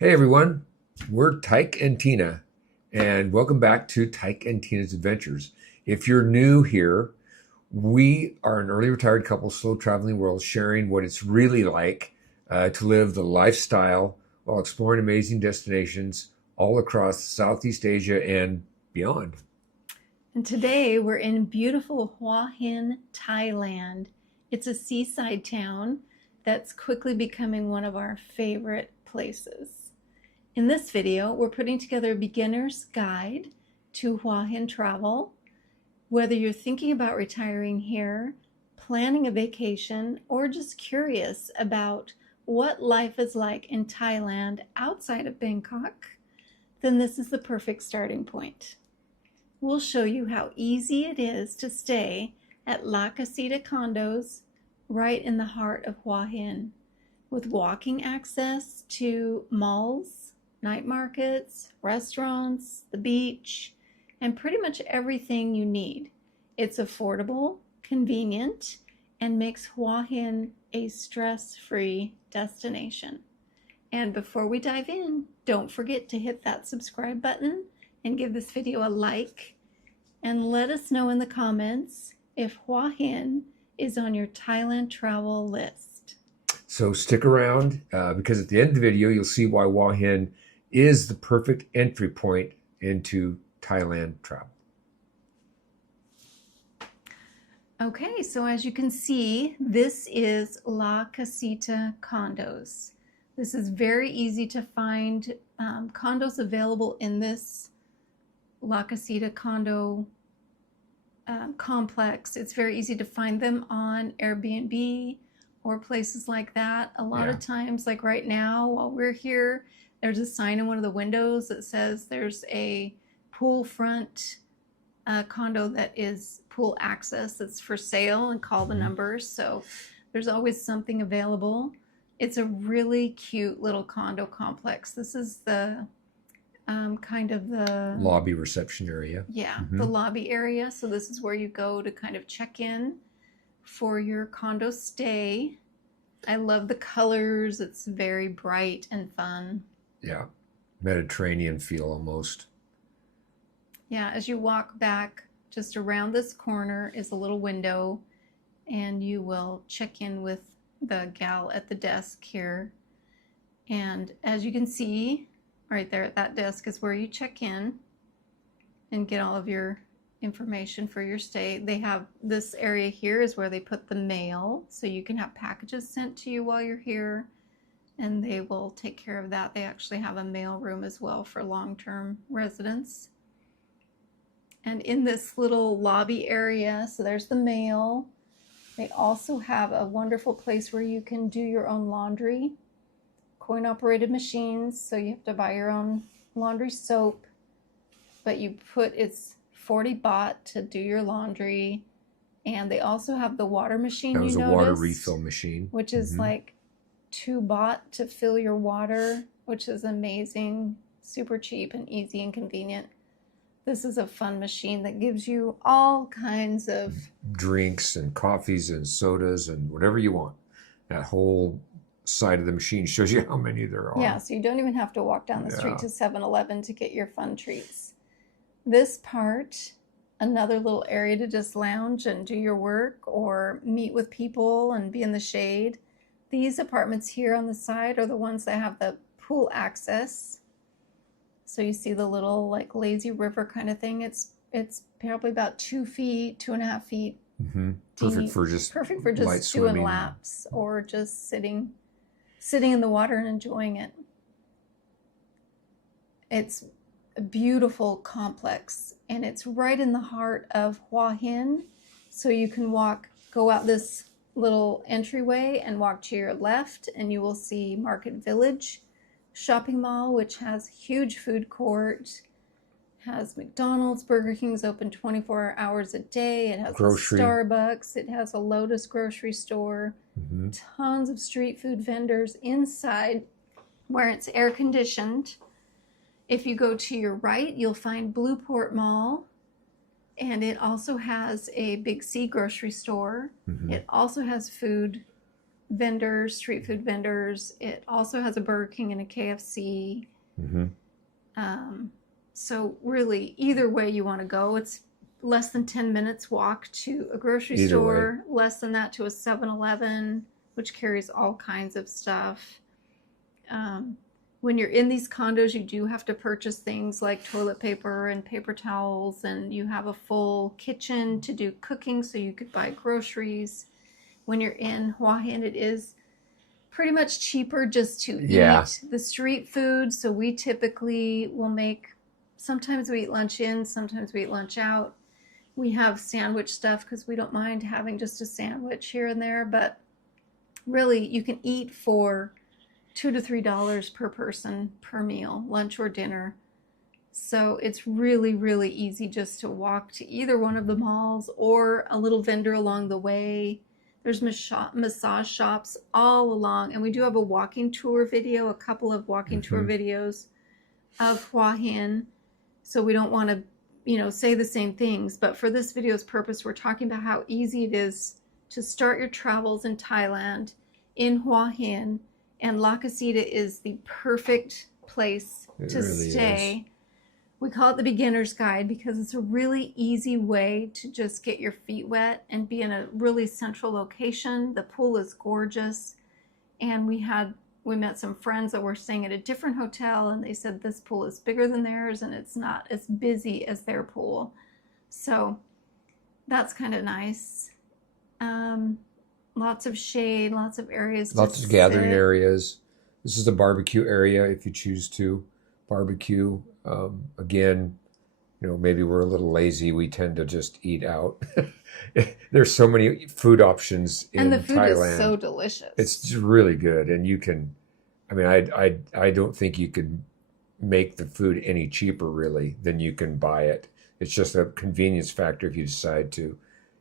Hey everyone, we're Tyke and Tina, and welcome back to Tyke and Tina's Adventures. If you're new here, we are an early retired couple slow traveling world sharing what it's really like to live the lifestyle while exploring amazing destinations all across Southeast Asia and beyond. And today we're in beautiful Hua Hin, Thailand. It's a seaside town that's quickly becoming one of our favorite places. In this video, we're putting together a beginner's guide to Hua Hin Travel. Whether you're thinking about retiring here, planning a vacation, or just curious about what life is like in Thailand outside of Bangkok, then this is the perfect starting point. We'll show you how easy it is to stay at La Casita Condos right in the heart of Hua Hin, with walking access to malls, night markets, restaurants, the beach, and pretty much everything you need. It's affordable, convenient, and makes Hua Hin a stress-free destination. And before we dive in, don't forget to hit that subscribe button and give this video a like, and let us know in the comments if Hua Hin is on your Thailand travel list. So stick around because at the end of the video, you'll see why Hua Hin is the perfect entry point into Thailand travel. Okay, so as you can see, this is La Casita Condos. This is very easy to find condos available in this La Casita condo complex. It's very easy to find them on Airbnb or places like that. A lot of times, like right now while we're here, there's a sign in one of the windows that says there's a pool front condo that is pool access that's for sale, and call the numbers. So there's always something available. It's a really cute little condo complex. This is the kind of the lobby reception area. Yeah, the lobby area. So this is where you go to kind of check in for your condo stay. I love the colors. It's very bright and fun. Yeah, Mediterranean feel almost. Yeah, as you walk back just around this corner is a little window, and you will check in with the gal at the desk here. And as you can see, right there at that desk is where you check in and get all of your information for your stay. They have this area here is where they put the mail, so you can have packages sent to you while you're here, and they will take care of that. They actually have a mail room as well for long-term residents. And in this little lobby area, so there's the mail. They also have a wonderful place where you can do your own laundry, coin-operated machines, so you have to buy your own laundry soap, but it's 40 baht to do your laundry. And they also have the water machine. That was a water refill machine, which is like 2 baht to fill your water, which is amazing, super cheap and easy and convenient. This is a fun machine that gives you all kinds of drinks and coffees and sodas and whatever you want. That whole side of the machine shows you how many there are. Yeah, so you don't even have to walk down the street to 7-Eleven to get your fun treats. This part, another little area to just lounge and do your work or meet with people and be in the shade. These apartments here on the side are the ones that have the pool access. So you see the little like lazy river kind of thing. It's probably about 2 feet, 2.5 feet. Perfect for just doing swimming. laps or just sitting in the water and enjoying it. It's a beautiful complex, and it's right in the heart of Hua Hin. So you can go out this little entryway and walk to your left, and you will see Market Village shopping mall, which has huge food court, has McDonald's, Burger King's open 24 hours a day. It has a Starbucks. It has a Lotus grocery store. Tons of street food vendors inside where it's air conditioned. If you go to your right, you'll find Blueport Mall, and it also has a Big C grocery store. It also has food vendors, street food vendors. It also has a Burger King and a KFC. Mm-hmm. So really, either way you want to go, it's less than 10 minutes walk to a grocery Either store, less than that to a 7-Eleven, which carries all kinds of stuff. When you're in these condos, you do have to purchase things like toilet paper and paper towels, and you have a full kitchen to do cooking, so you could buy groceries. When you're in Hua Hin, it is pretty much cheaper just to eat the street food. So we typically will make, sometimes we eat lunch in, sometimes we eat lunch out. We have sandwich stuff because we don't mind having just a sandwich here and there, but really you can eat for $2 to $3 per person per meal, lunch or dinner. So it's really, really easy just to walk to either one of the malls or a little vendor along the way. There's massage shops all along, and we do have a walking tour video, a couple of walking tour videos of Hua Hin. So we don't want to, say the same things, but for this video's purpose, we're talking about how easy it is to start your travels in Thailand in Hua Hin. And La Casita is the perfect place to stay. We call it the beginner's guide because it's a really easy way to just get your feet wet and be in a really central location. The pool is gorgeous. And we met some friends that were staying at a different hotel, and they said this pool is bigger than theirs and it's not as busy as their pool. So that's kind of nice. Lots of shade, lots of areas. Lots of gathering areas. This is the barbecue area if you choose to barbecue. Again, maybe we're a little lazy. We tend to just eat out. There's so many food options in Thailand. And the food is so delicious. It's really good. And you can, I don't think you could make the food any cheaper really than you can buy it. It's just a convenience factor if you decide to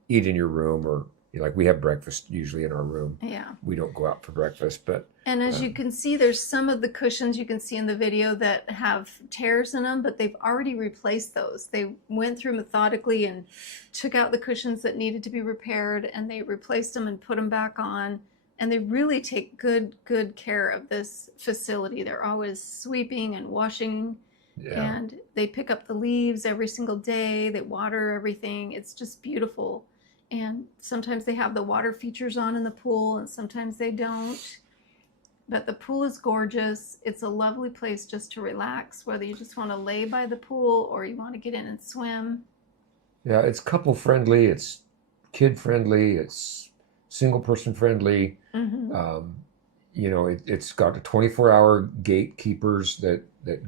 eat in your room, or like we have breakfast usually in our room. Yeah. We don't go out for breakfast, but. And as you can see, there's some of the cushions you can see in the video that have tears in them, but they've already replaced those. They went through methodically and took out the cushions that needed to be repaired, and they replaced them and put them back on. And they really take good care of this facility. They're always sweeping and washing, and they pick up the leaves every single day. They water everything. It's just beautiful. And sometimes they have the water features on in the pool, and sometimes they don't. But the pool is gorgeous. It's a lovely place just to relax, whether you just want to lay by the pool or you want to get in and swim. Yeah, it's couple friendly, it's kid friendly, it's single person friendly. It's got a 24-hour gatekeepers that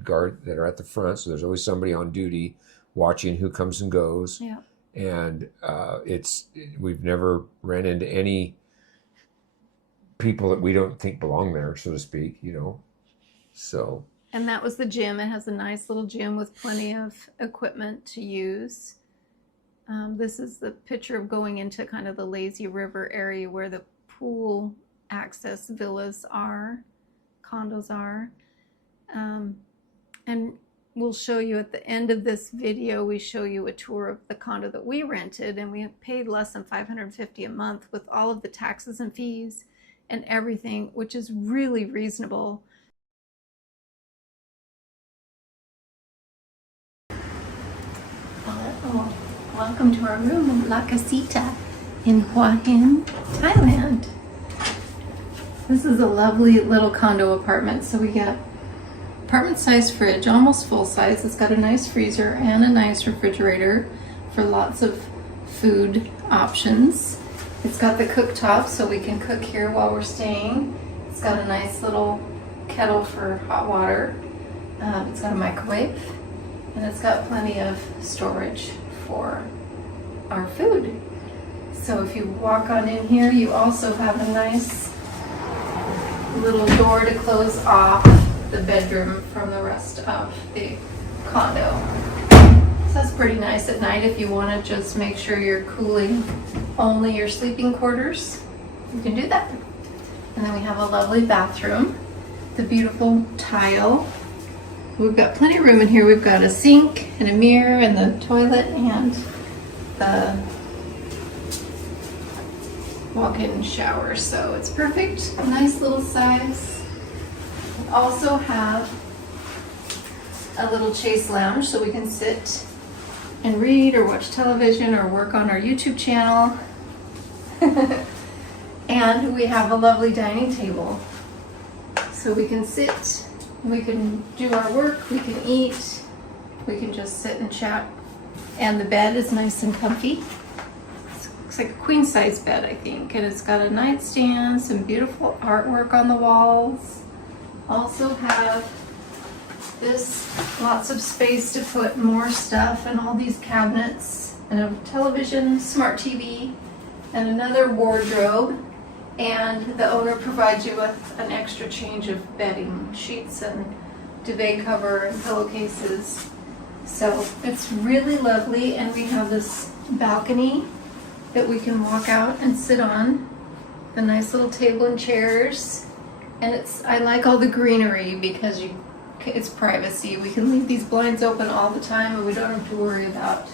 are at the front, so there's always somebody on duty watching who comes and goes. Yeah. And we've never ran into any people that we don't think belong there, so to speak, so. And that was the gym. It has a nice little gym with plenty of equipment to use. This is the picture of going into kind of the lazy river area where the pool access villas are, condos are. And we'll show you at the end of this video, we show you a tour of the condo that we rented, and we paid less than $550 a month with all of the taxes and fees and everything, which is really reasonable. Welcome to our room in La Casita in Hua Hin, Thailand. This is a lovely little condo apartment. So we got apartment size fridge, almost full size. It's got a nice freezer and a nice refrigerator for lots of food options. It's got the cooktop so we can cook here while we're staying. It's got a nice little kettle for hot water. It's got a microwave, and it's got plenty of storage for our food. So if you walk on in here, you also have a nice little door to close off the bedroom from the rest of the condo. So that's pretty nice at night if you want to just make sure you're cooling only your sleeping quarters. You can do that. And then we have a lovely bathroom, the beautiful tile. We've got plenty of room in here. We've got a sink and a mirror and the toilet and the walk-in shower, so it's perfect. Nice little size. We also have a little chaise lounge so we can sit and read or watch television or work on our YouTube channel. And we have a lovely dining table so we can sit, we can do our work, we can eat, we can just sit and chat. And the bed is nice and comfy. Looks like a queen size bed, I think, and it's got a nightstand, some beautiful artwork on the walls. Also have this, lots of space to put more stuff and all these cabinets, and a television, smart TV, and another wardrobe. And the owner provides you with an extra change of bedding, sheets and duvet cover and pillowcases. So it's really lovely, and we have this balcony that we can walk out and sit on. The nice little table and chairs. And I like all the greenery because it's privacy. We can leave these blinds open all the time and we don't have to worry about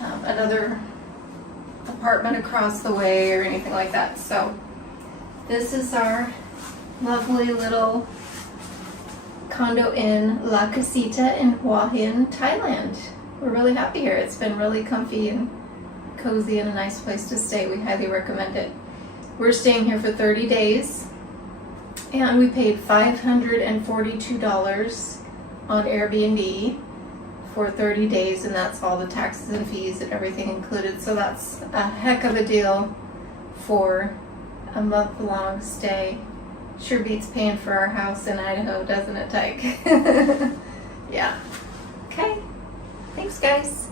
another apartment across the way or anything like that. So this is our lovely little condo in La Casita in Hua Hin, Thailand. We're really happy here. It's been really comfy and cozy and a nice place to stay. We highly recommend it. We're staying here for 30 days and we paid $542 on Airbnb for 30 days, and that's all the taxes and fees and everything included. So that's a heck of a deal for a month-long stay. Sure beats paying for our house in Idaho, doesn't it, Tyke? Yeah. Okay. Thanks, guys.